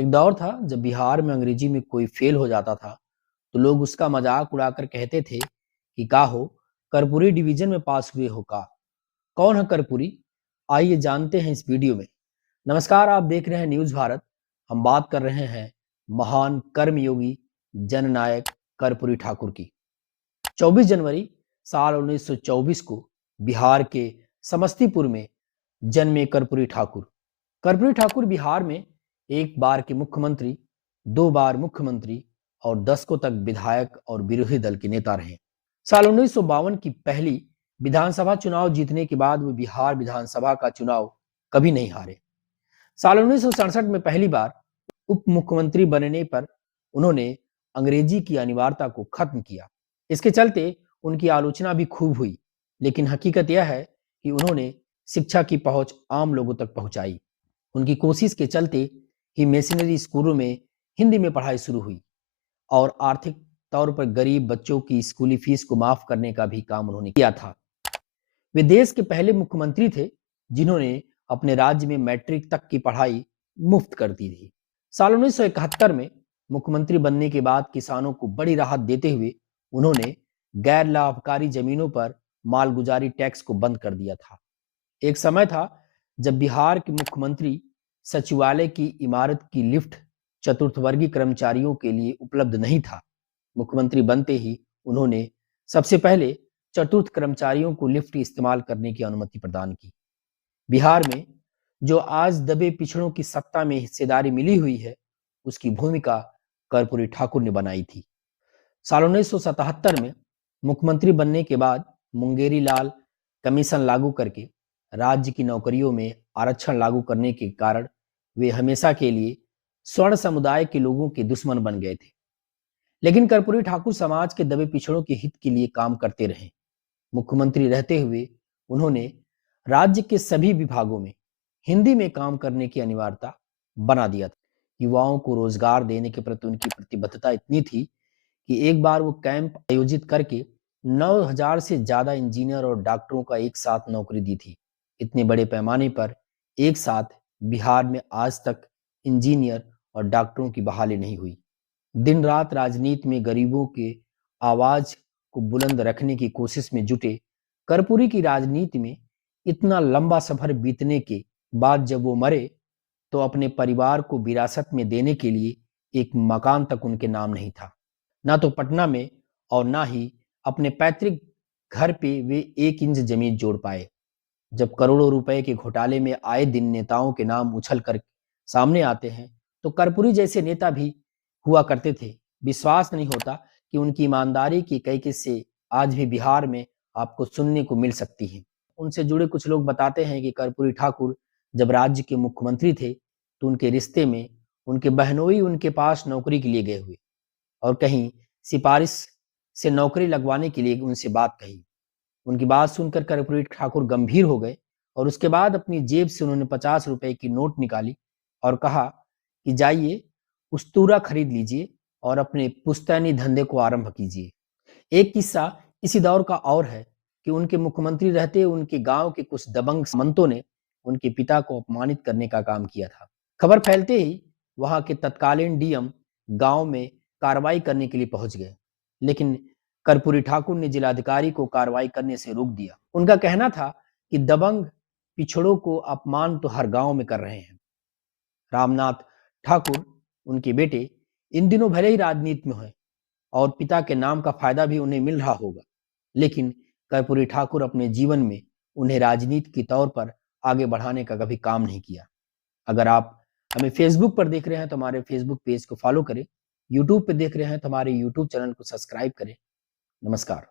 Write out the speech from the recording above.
एक दौर था जब बिहार में अंग्रेजी में कोई फेल हो जाता था तो लोग उसका मजाक उड़ाकर कहते थे कि का हो कर्पूरी डिवीजन में पास हुए हो का। कौन है कर्पूरी? आइए जानते हैं इस वीडियो में। नमस्कार, आप देख रहे हैं न्यूज भारत। हम बात कर रहे हैं महान कर्मयोगी जननायक कर्पूरी ठाकुर की। 24 जनवरी साल 1924 को बिहार के समस्तीपुर में जन्मे कर्पूरी ठाकुर। कर्पूरी ठाकुर बिहार में एक बार के मुख्यमंत्री, 2 बार मुख्यमंत्री और दशकों तक विधायक और विरोधी दल के नेता रहे। साल 1952 की पहली विधानसभा चुनाव जीतने के बाद वे बिहार विधानसभा का चुनाव कभी नहीं हारे। साल 1967 में पहली बार उप मुख्यमंत्री बनने पर उन्होंने अंग्रेजी की अनिवार्यता को खत्म किया। इसके चलते उनकी आलोचना भी खूब हुई, लेकिन हकीकत यह है कि उन्होंने शिक्षा की पहुंच आम लोगों तक पहुंचाई। उनकी कोशिश के चलते ही मिशनरी स्कूलों में हिंदी में पढ़ाई शुरू हुई और आर्थिक तौर पर गरीब बच्चों की स्कूली फीस को माफ करने का भी काम उन्होंने किया था। वे देश के पहले मुख्यमंत्री थे जिन्होंने अपने राज्य में मैट्रिक तक की पढ़ाई मुफ्त कर दी थी। साल 1971 में मुख्यमंत्री बनने के बाद किसानों को बड़ी राहत देते हुए उन्होंने गैर लाभकारी जमीनों पर मालगुजारी टैक्स को बंद कर दिया था। एक समय था जब बिहार के मुख्यमंत्री सचिवालय की इमारत की लिफ्ट चतुर्थवर्गीय कर्मचारियों के लिए उपलब्ध नहीं था। मुख्यमंत्री बनते ही उन्होंने सबसे पहले चतुर्थ कर्मचारियों को लिफ्ट इस्तेमाल करने की अनुमति प्रदान की। बिहार में जो आज दबे पिछड़ों की सत्ता में हिस्सेदारी मिली हुई है, उसकी भूमिका कर्पूरी ठाकुर ने बनाई थी। साल 1977 में मुख्यमंत्री बनने के बाद मुंगेरी लाल कमीशन लागू करके राज्य की नौकरियों में आरक्षण लागू करने के कारण वे हमेशा के लिए स्वर्ण समुदाय के लोगों के दुश्मन बन गए थे। लेकिन कर्पूरी ठाकुर समाज के दबे पिछड़ों के हित के लिए काम करते रहे। मुख्यमंत्री रहते हुए उन्होंने राज्य के सभी विभागों में हिंदी में काम करने की अनिवार्यता बना दिया था। युवाओं को रोजगार देने के प्रति उनकी प्रतिबद्धता इतनी थी कि एक बार वो कैंप आयोजित करके 9,000 से ज्यादा इंजीनियर और डॉक्टरों का एक साथ नौकरी दी थी। इतने बड़े पैमाने पर एक साथ बिहार में आज तक इंजीनियर और डॉक्टरों की बहाली नहीं हुई। दिन रात राजनीति में गरीबों के आवाज को बुलंद रखने की कोशिश में जुटे कर्पूरी की राजनीति में इतना लंबा सफर बीतने के बाद जब वो मरे तो अपने परिवार को विरासत में देने के लिए एक मकान तक उनके नाम नहीं था। ना तो पटना में और ना ही अपने पैतृक घर पे वे 1 इंच जमीन जोड़ पाए। जब करोड़ों रुपए के घोटाले में आए दिन नेताओं के नाम उछल कर सामने आते हैं तो कर्पूरी जैसे नेता भी हुआ करते थे। विश्वास नहीं होता कि उनकी ईमानदारी की कई किस्से आज भी बिहार में आपको सुनने को मिल सकती हैं। उनसे जुड़े कुछ लोग बताते हैं कि कर्पूरी ठाकुर जब राज्य के मुख्यमंत्री थे तो उनके रिश्ते में उनके बहनोई उनके पास नौकरी के लिए गए हुए और कहीं सिफारिश से नौकरी लगवाने के लिए उनसे बात कही। उनकी बात सुनकर कर्पूरी ठाकुर गंभीर हो गए और उसके बाद अपनी जेब से उन्होंने 50 रुपए की नोट निकाली और कहा कि जाइए उस्तूरा खरीद लीजिए और अपने पुश्तैनी धंधे को आरंभ कीजिए। एक किस्सा इसी दौर का और है कि उनके मुख्यमंत्री रहते उनके गांव के कुछ दबंग सामंतों ने उनके पिता को अपमानित करने का काम किया था। खबर फैलते ही वहां के तत्कालीन डीएम गांव में कार्रवाई करने के लिए पहुंच गए, लेकिन कर्पूरी ठाकुर ने जिलाधिकारी को कार्रवाई करने से रोक दिया। उनका कहना था कि दबंग पिछड़ों को अपमान तो हर गांव में कर रहे हैं। रामनाथ ठाकुर, उनके बेटे, इन दिनों भले ही राजनीति में हैं और पिता के नाम का फायदा भी उन्हें मिल रहा होगा, लेकिन कर्पूरी ठाकुर अपने जीवन में उन्हें राजनीति के तौर पर आगे बढ़ाने का कभी काम नहीं किया। अगर आप हमें फेसबुक पर देख रहे हैं तो हमारे फेसबुक पेज को फॉलो करें, यूट्यूब पे देख रहे हैं तो हमारे यूट्यूब चैनल को सब्सक्राइब करें। नमस्कार।